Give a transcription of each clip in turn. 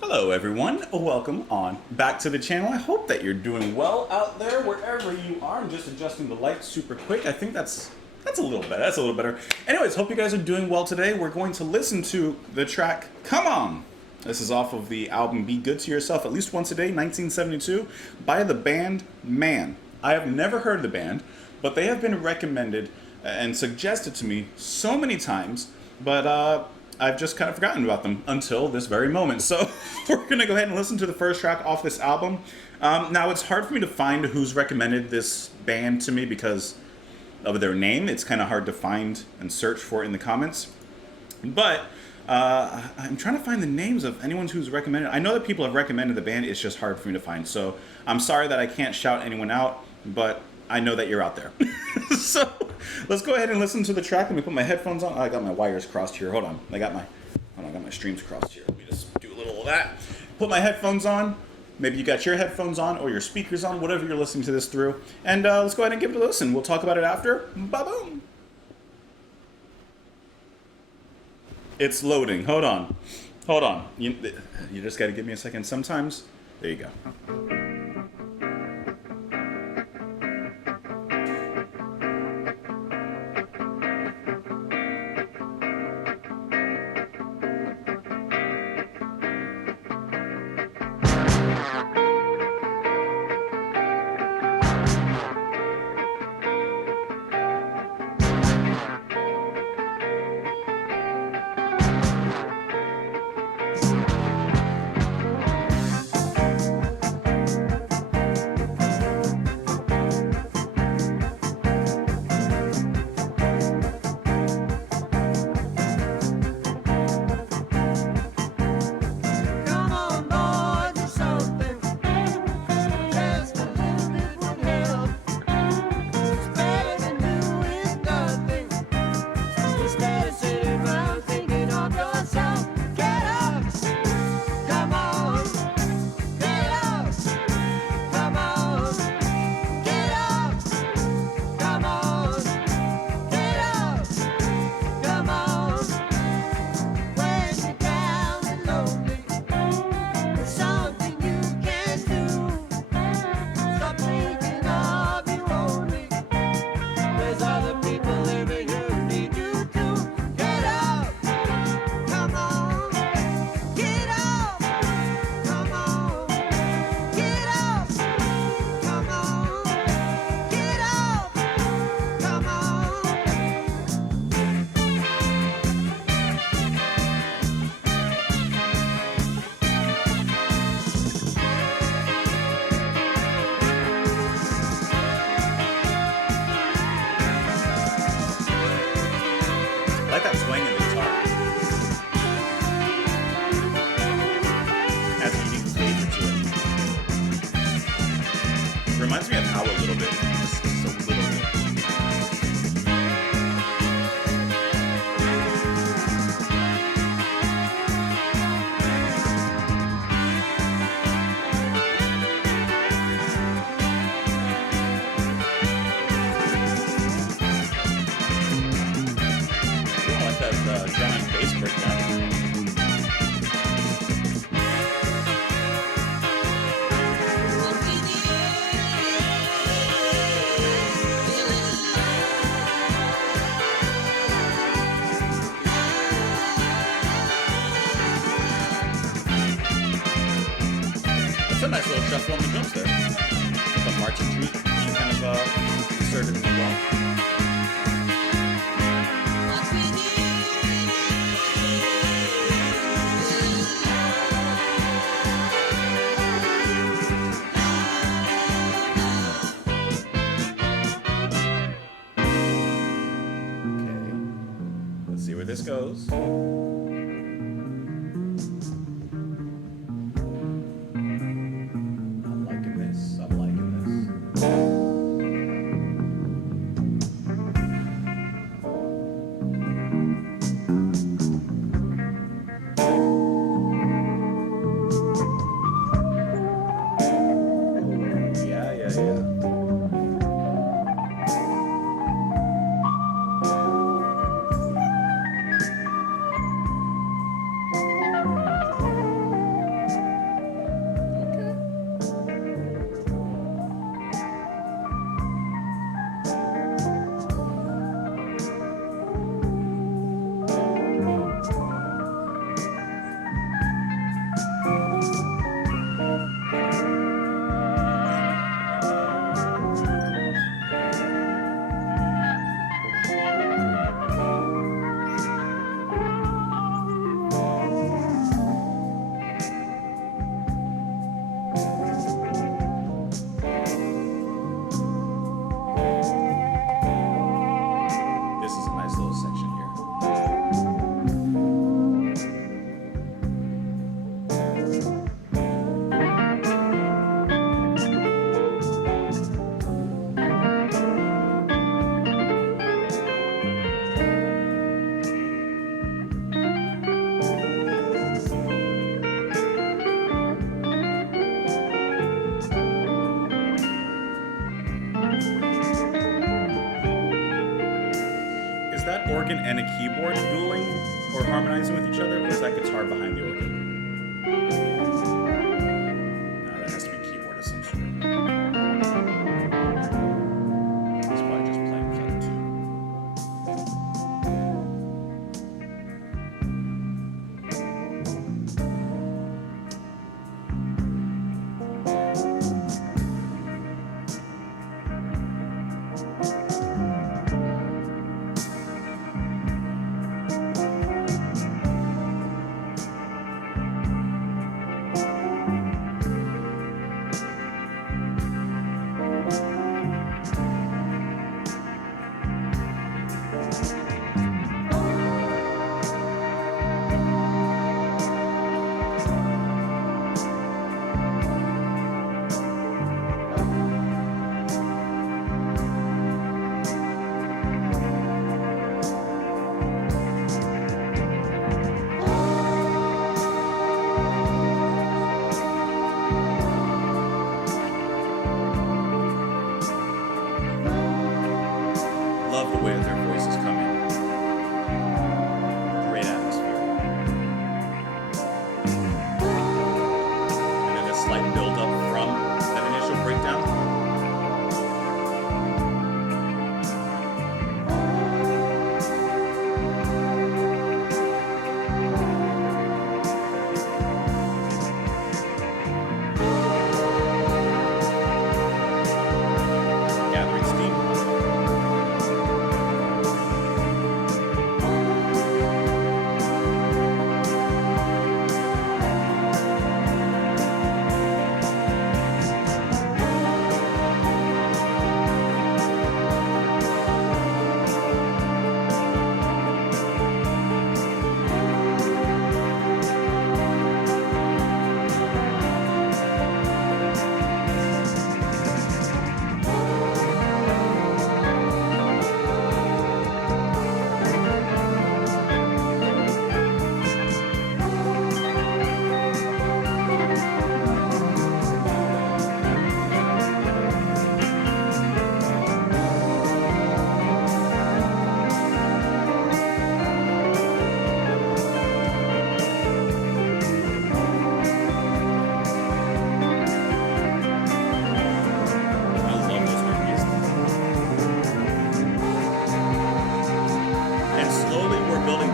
Hello everyone, welcome on back to the channel. I hope that you're doing well out there wherever you are. I'm just adjusting the light super quick. I think that's a little better. That's a little better. Anyways, hope you guys are doing well today. We're going to listen to the track Come On. This is off of the album Be Good to Yourself At Least Once a Day, 1972, by the band Man. I have never heard of the band, but they have been recommended and suggested to me so many times, but I've just kind of forgotten about them until this very moment. So we're going to go ahead and listen to the first track off this album. Now, it's hard for me to find who's recommended this band to me because of their name. It's kind of hard to find and search for it in the comments. But I'm trying to find the names of anyone who's recommended. I know that people have recommended the band. It's just hard for me to find. So I'm sorry that I can't shout anyone out, but I know that you're out there. So let's go ahead and listen to the track. Let me put my headphones on. I got my wires crossed here. Hold on. I got my streams crossed here. Let me just do a little of that. Put my headphones on. Maybe you got your headphones on or your speakers on, whatever you're listening to this through. And let's go ahead and give it a listen. We'll talk about it after. Ba-boom. It's loading. Hold on. You just got to give me a second. Sometimes. There you go. I like that swing in the guitar. Adds a unique flavor to it. Reminds me of How a little bit. Just a little bit. Drum and bass breakdown. That's a nice little shuffle on the drums there. The marching beat kind of inserted as well. See where this goes. I'm liking this. Yeah. is that organ and a keyboard dueling or harmonizing with each other, or is that guitar behind the organ? No, that has to be a keyboard of some sort. He's probably just playing with that too. Love the way that their voices come in. Great atmosphere. And then a slight build up from that initial breakdown. Gathering steam.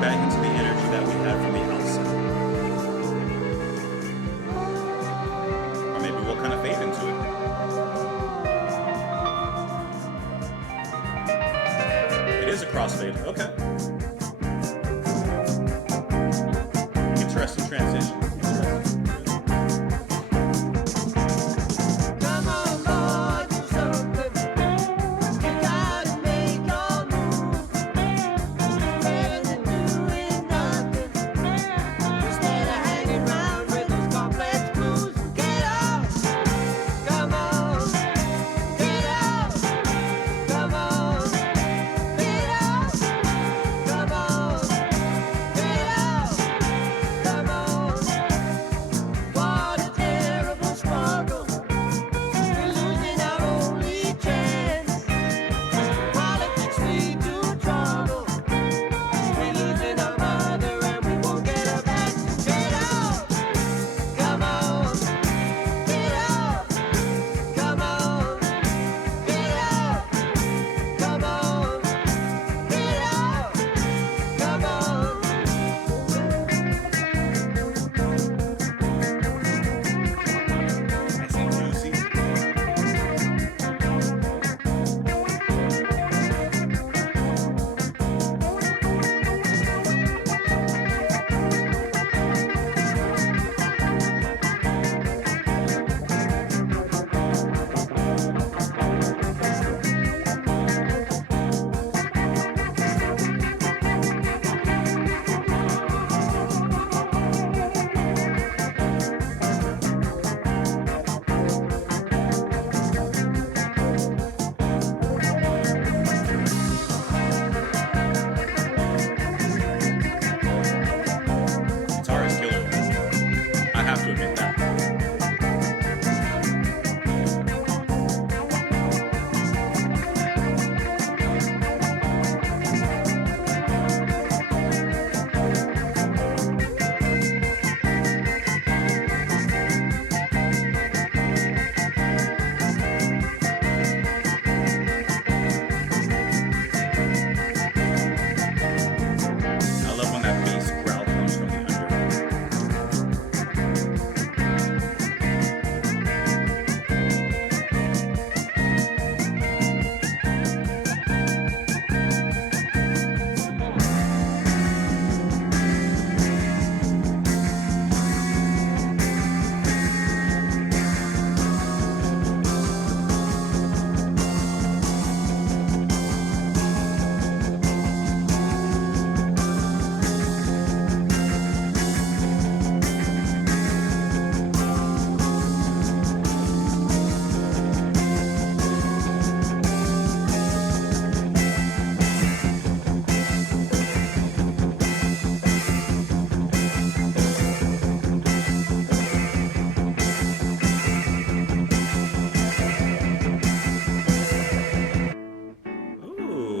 Back into the energy that we had from the outset. Or maybe we'll kind of fade into it. It is a crossfade. Okay. Interesting transition.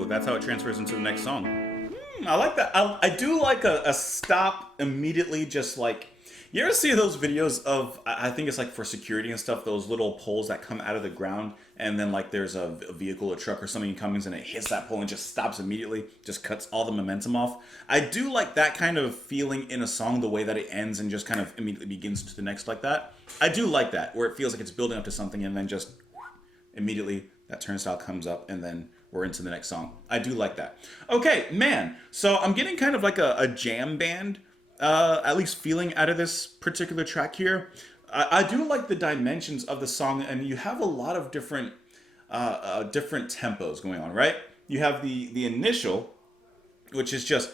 that's how it transfers into the next song. I like that. I do like a stop immediately, just like, you ever see those videos of, I think it's like for security and stuff, those little poles that come out of the ground, and then like there's a vehicle, a truck or something comes and it hits that pole and just stops immediately, just cuts all the momentum off. I do like that kind of feeling in a song, the way that it ends and just kind of immediately begins to the next like that. I do like that, where it feels like it's building up to something and then just immediately that turnstile comes up and then we're into the next song. I do like that. Okay, man. So I'm getting kind of like a jam band, at least feeling out of this particular track here. I do like the dimensions of the song, and you have a lot of different tempos going on, right? You have the initial, which is just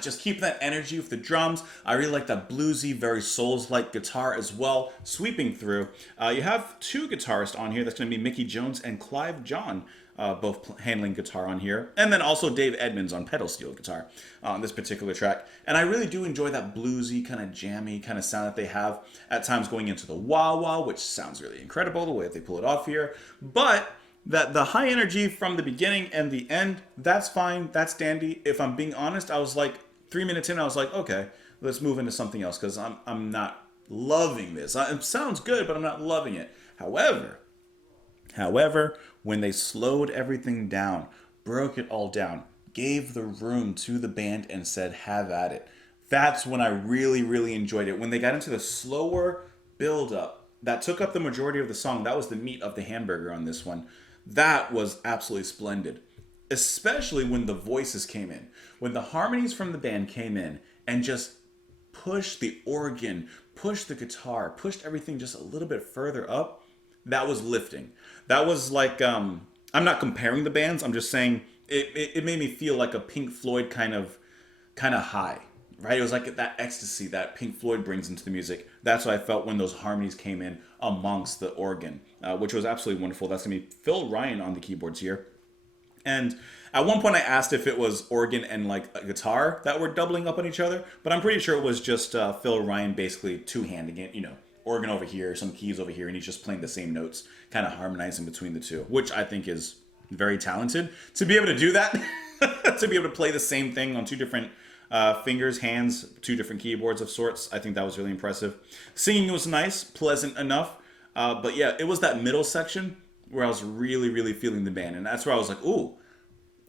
just keep that energy with the drums. I really like that bluesy, very Souls-like guitar as well, sweeping through. You have two guitarists on here. That's going to be Mickey Jones and Clive John, both handling guitar on here. And then also Dave Edmunds on pedal steel guitar on this particular track. And I really do enjoy that bluesy, kind of jammy kind of sound that they have at times going into the wah-wah, which sounds really incredible the way that they pull it off here. But that the high energy from the beginning and the end, that's fine, that's dandy. If I'm being honest, I was like 3 minutes in, I was like, okay, let's move into something else, because I'm not loving this. It sounds good, but I'm not loving it. However, when they slowed everything down, broke it all down, gave the room to the band and said, have at it, that's when I really, really enjoyed it. When they got into the slower build up, that took up the majority of the song. That was the meat of the hamburger on this one. That was absolutely splendid, especially when the voices came in, when the harmonies from the band came in and just pushed the organ, pushed the guitar, pushed everything just a little bit further up. That was lifting. That was like, I'm not comparing the bands. I'm just saying it made me feel like a Pink Floyd kind of high, right? It was like that ecstasy that Pink Floyd brings into the music. That's what I felt when those harmonies came in amongst the organ, which was absolutely wonderful. That's going to be Phil Ryan on the keyboards here. And at one point I asked if it was organ and like a guitar that were doubling up on each other, but I'm pretty sure it was just Phil Ryan basically two-handing it, organ over here, some keys over here, and he's just playing the same notes, kind of harmonizing between the two, which I think is very talented. To be able to do that, to be able to play the same thing on two different fingers, hands, two different keyboards of sorts, I think that was really impressive. Singing was nice, pleasant enough, but yeah, it was that middle section where I was really, really feeling the band, and that's where I was like, ooh,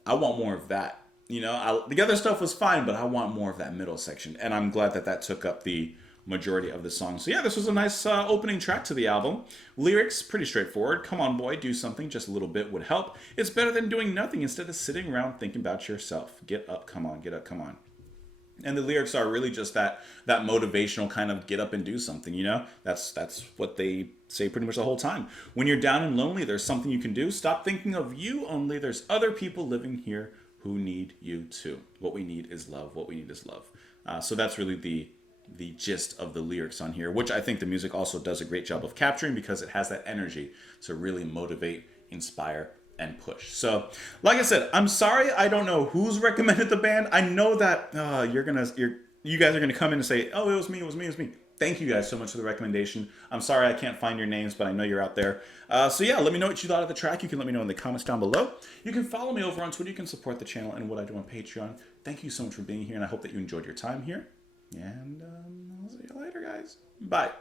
I want more of that. The other stuff was fine, but I want more of that middle section, and I'm glad that took up the majority of the song. So yeah, this was a nice opening track to the album. Lyrics, pretty straightforward. Come on, boy, do something. Just a little bit would help. It's better than doing nothing instead of sitting around thinking about yourself. Get up, come on, get up, come on. And the lyrics are really just that motivational kind of get up and do something, That's what they say pretty much the whole time. When you're down and lonely, there's something you can do. Stop thinking of you only. There's other people living here who need you too. What we need is love. What we need is love. So that's really the gist of the lyrics on here, which I think the music also does a great job of capturing, because it has that energy to really motivate, inspire, and push. So, like I said, I'm sorry I don't know who's recommended the band. I know that you guys are gonna come in and say, oh, it was me. Thank you guys so much for the recommendation. I'm sorry I can't find your names, but I know you're out there. So yeah, let me know what you thought of the track. You can let me know in the comments down below. You can follow me over on Twitter. You can support the channel and what I do on Patreon. Thank you so much for being here, and I hope that you enjoyed your time here. And I'll see you later, guys. Bye.